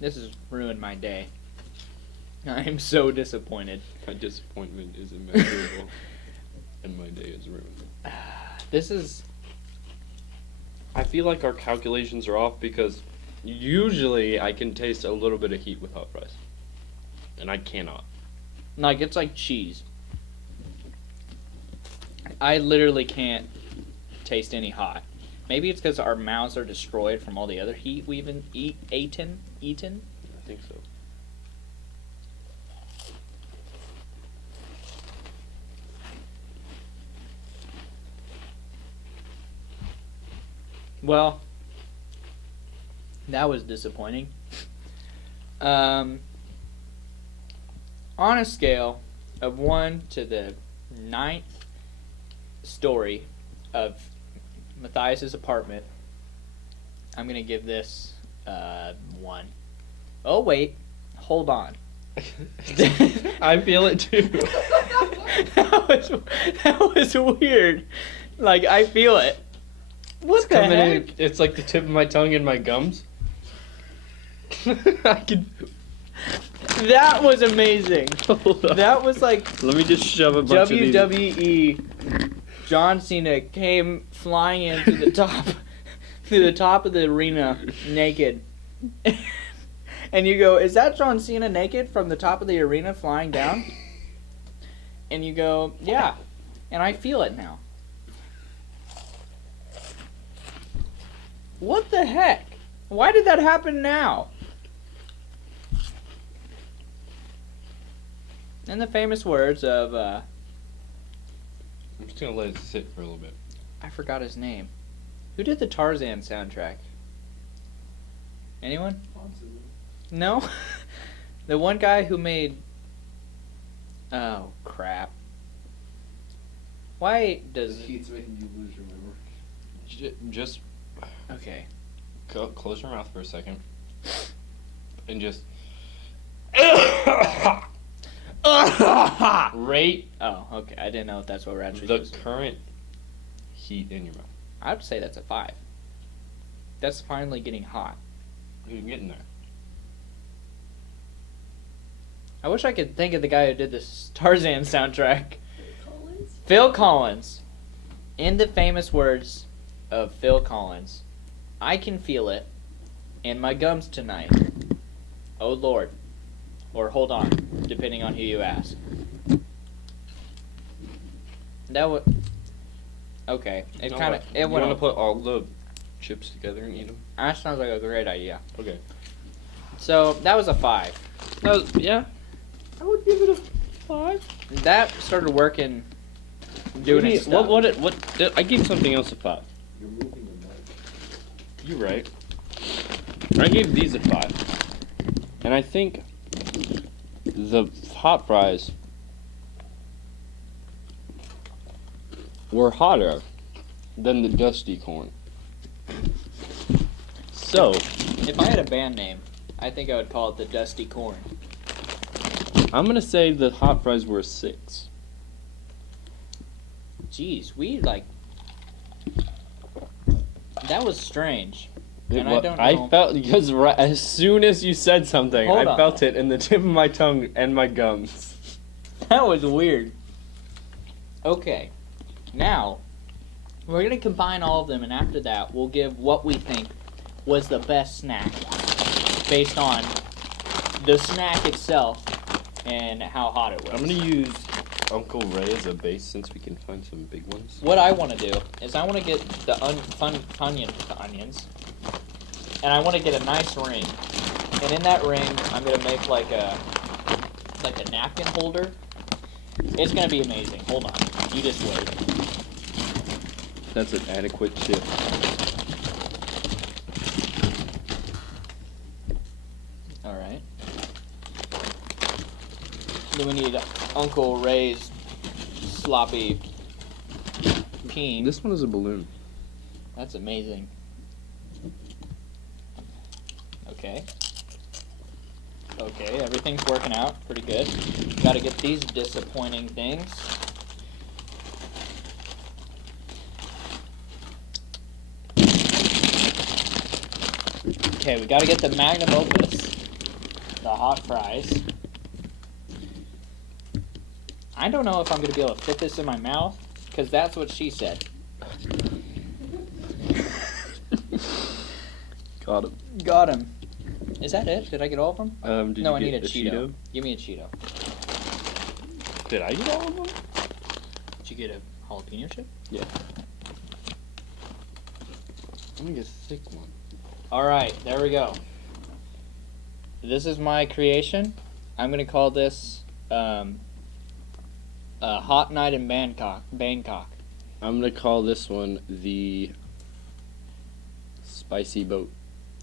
This has ruined my day. I am so disappointed. My disappointment is immeasurable, and my day is ruined. This is... I feel like our calculations are off because usually I can taste a little bit of heat with hot fries. And I cannot. Like, it's like cheese. I literally can't taste any hot. Maybe it's because our mouths are destroyed from all the other heat we've eaten. I think so. Well, that was disappointing. On a scale of 1 to the 9th story of Matthias's apartment, I'm going to give this 1. Oh, wait. Hold on. I feel it too. that was weird. Like, I feel it. What the heck? It's like the tip of my tongue and my gums. I can. That was amazing. That was like Let me just shove a bunch of these. WWE. John Cena came flying into the top, to the top of the arena naked, and you go, "Is that John Cena naked from the top of the arena flying down?" And you go, "Yeah," and I feel it now. What the heck? Why did that happen now? In the famous words of, I'm just gonna let it sit for a little bit. I forgot his name. Who did the Tarzan soundtrack? Anyone? No? The one guy who made... Oh, crap. Why does... Heat's making you lose your memory. Just Okay. close your mouth for a second. And just... Rate Oh, okay. I didn't know if that's what Ratchet the was. current heat in your mouth. I would say that's a 5. That's finally getting hot. You're getting there. I wish I could think of the guy who did this Tarzan soundtrack. Phil Collins. In the famous words of Phil Collins, I can feel it in my gums tonight. Oh Lord. Or hold on, depending on who you ask. That would... Okay, it kind of... It You went want to on. put all the chips together and eat them? That sounds like a great idea. Okay. So, that was a 5. Yeah. I would give it a 5. That started working... Doing its stuff. I gave something else a 5. You're moving your mic. You're right. I gave these a 5. And I think the hot fries were hotter than the dusty corn. So, If I had a band name, I think I would call it the Dusty Corn. I'm going to say the hot fries were a 6. Jeez, we like... That was strange. And I don't know... I felt, because as soon as you said something, Hold I on. felt it in the tip of my tongue and my gums. That was weird. Okay. Now, we're going to combine all of them, and after that, we'll give what we think was the best snack based on the snack itself and how hot it was. I'm going to use Uncle Ray as a base since we can find some big ones. What I want to do is I want to get the onions, and I want to get a nice ring. And in that ring, I'm going to make like a napkin holder. It's going to be amazing. Hold on. You just wait. That's an adequate chip. Alright. Then we need Uncle Ray's sloppy peen. This one is a balloon. That's amazing. Okay. Okay, everything's working out pretty good. Gotta get these disappointing things. Okay, we gotta get the magnum opus. the hot fries. I don't know if I'm going to be able to fit this in my mouth, because that's what she said. Got him. Got him. Is that it? Did I get all of them? Did No, you I need get a Cheeto. Give me a Cheeto. Did I get all of them? Did you get a jalapeno chip? Yeah. I'm gonna get a thick one. Alright, there we go. This is my creation. I'm going to call this a Hot Night in Bangkok. I'm gonna call this one the Spicy Boat.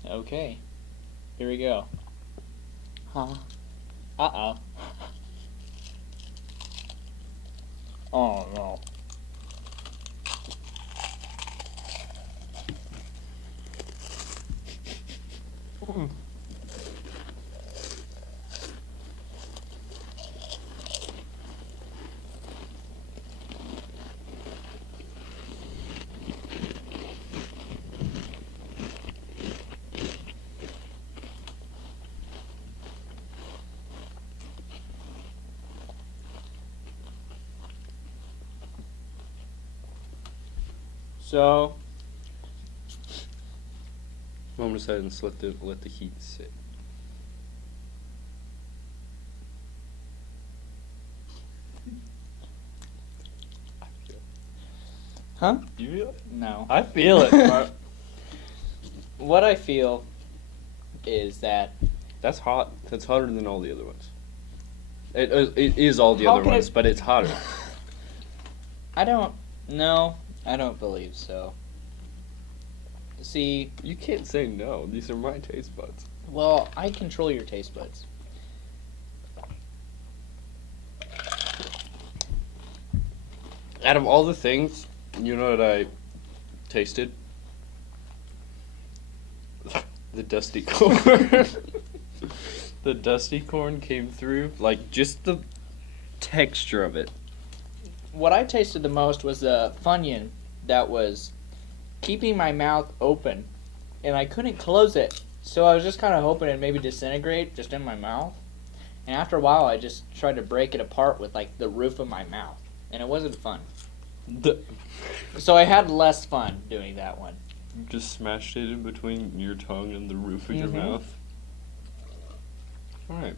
Okay. Here we go. Huh? Uh-oh. Oh, no. So, I'm gonna say and let the heat sit. huh? You feel it? No. I feel it. What I feel is that That's hot. That's hotter than all the other ones. It is all the How other can ones, it- but it's hotter. I don't believe so. See, You can't say no. These are my taste buds. well, I control your taste buds. Out of all the things, you know what I tasted? The dusty corn. The dusty corn came through. Like, just the texture of it. What I tasted the most was the Funyun that was keeping my mouth open, and I couldn't close it. So I was just kind of hoping it'd maybe disintegrate just in my mouth. And after a while, I just tried to break it apart with like the roof of my mouth, and it wasn't fun. So I had less fun doing that one. You just smashed it in between your tongue and the roof of your Mhm. mouth. Alright.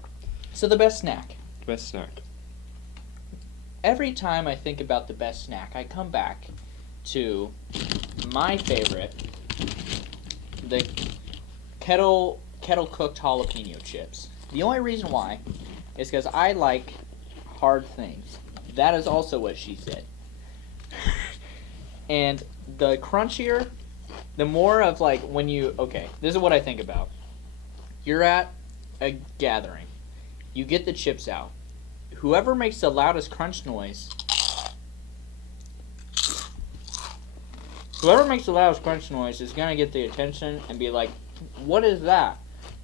So the best snack. Best snack. Every time I think about the best snack, I come back to my favorite, the kettle cooked jalapeno chips. The only reason why is because I like hard things. That is also what she said. And the crunchier, the more of like when you, okay, this is what I think about. You're at a gathering. You get the chips out. Whoever makes the loudest crunch noise, is going to get the attention and be like, what is that?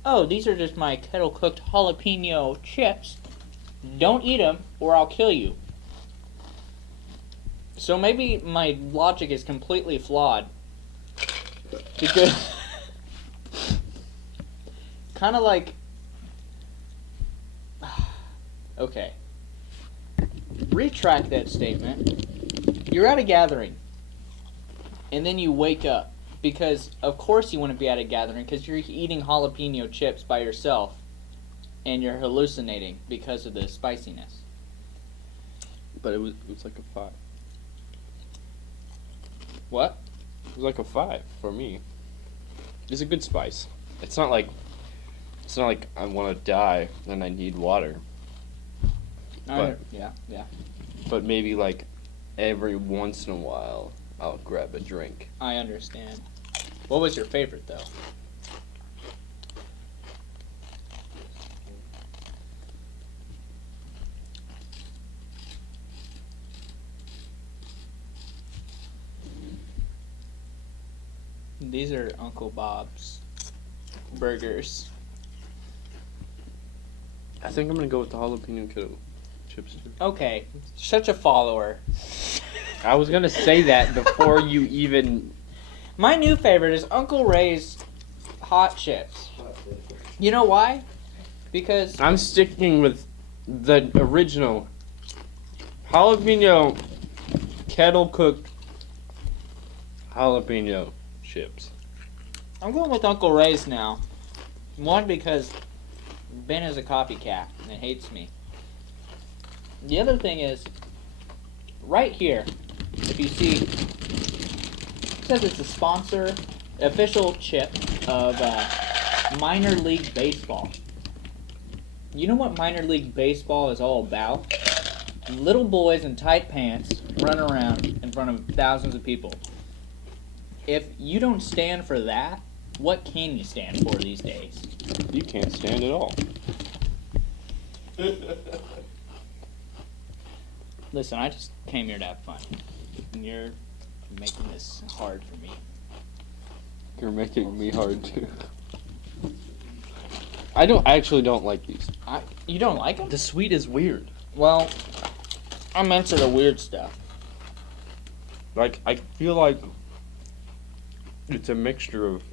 Oh, these are just my kettle cooked jalapeno chips. Don't eat them or I'll kill you. So maybe my logic is completely flawed. Because kind of like, okay. Retract that statement. You're at a gathering, and then you wake up because, of course, you want to be at a gathering because you're eating jalapeno chips by yourself, and you're hallucinating because of the spiciness. But it was like a 5. What? It was like a 5 for me. It's a good spice. It's not like I want to die and I need water. But- Yeah. But maybe like every once in a while I'll grab a drink. I understand. What was your favorite, though? These are Uncle Bob's burgers. I think I'm gonna go with the jalapeno kettle chips too. Okay, such a follower. I was gonna say that before you even. My new favorite is Uncle Ray's hot chips. You know why? Because I'm sticking with the original jalapeno kettle cooked jalapeno chips. I'm going with Uncle Ray's now. One, because Ben is a copycat and hates me. The other thing is, right here, if you see, it says it's a sponsor, official chip of minor league baseball. You know what minor league baseball is all about? Little boys in tight pants run around in front of thousands of people. If you don't stand for that, what can you stand for these days? You can't stand at all. Listen, I just came here to have fun. And you're making this hard for me. You're making me hard too. I actually don't like these. You don't like them? The sweet is weird. Well, I'm into the weird stuff. Like, I feel like it's a mixture of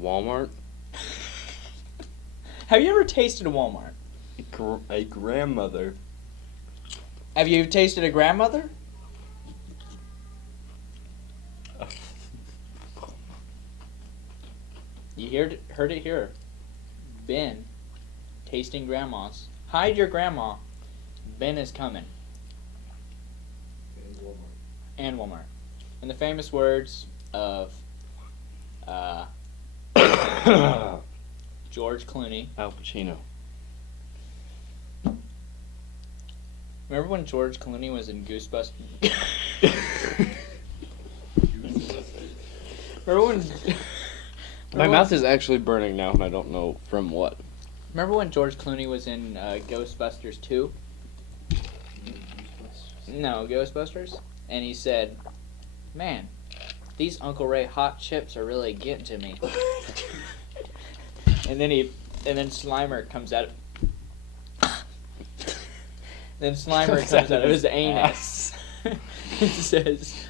Walmart, Have you ever tasted a Walmart? a grandmother. Have you tasted a grandmother? You heard it here. Ben, tasting grandmas. Hide your grandma. Ben is coming. And Walmart. And Walmart. In the famous words of George Clooney. Al Pacino. Remember when George Clooney was in Goosebusters? Remember when? My mouth is actually burning now, and I don't know from what. Remember when George Clooney was in Ghostbusters 2? No, Ghostbusters? And he said, "Man, these Uncle Ray hot chips are really getting to me." and then Slimer comes out. Then Slimer comes out of his anus. It says,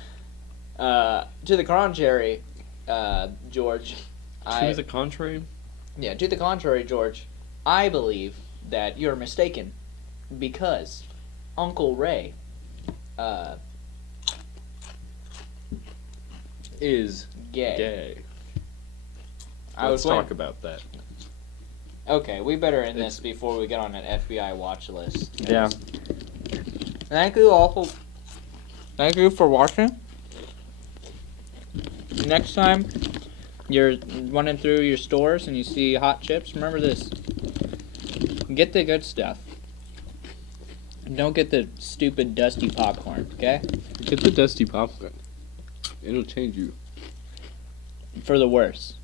"To the contrary, George, To the contrary? Yeah, to the contrary, George, I believe that you're mistaken, because Uncle Ray, Is gay." gay. I Let's was talk waiting- about that. Okay, we better end this before we get on an FBI watch list. Yeah. Thank you all Thank you for watching. Next time you're running through your stores and you see hot chips, remember this. Get the good stuff. Don't get the stupid dusty popcorn, okay? Get the dusty popcorn. It'll change you. For the worse.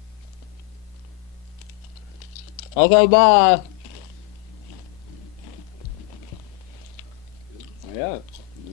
Okay, bye. Yeah.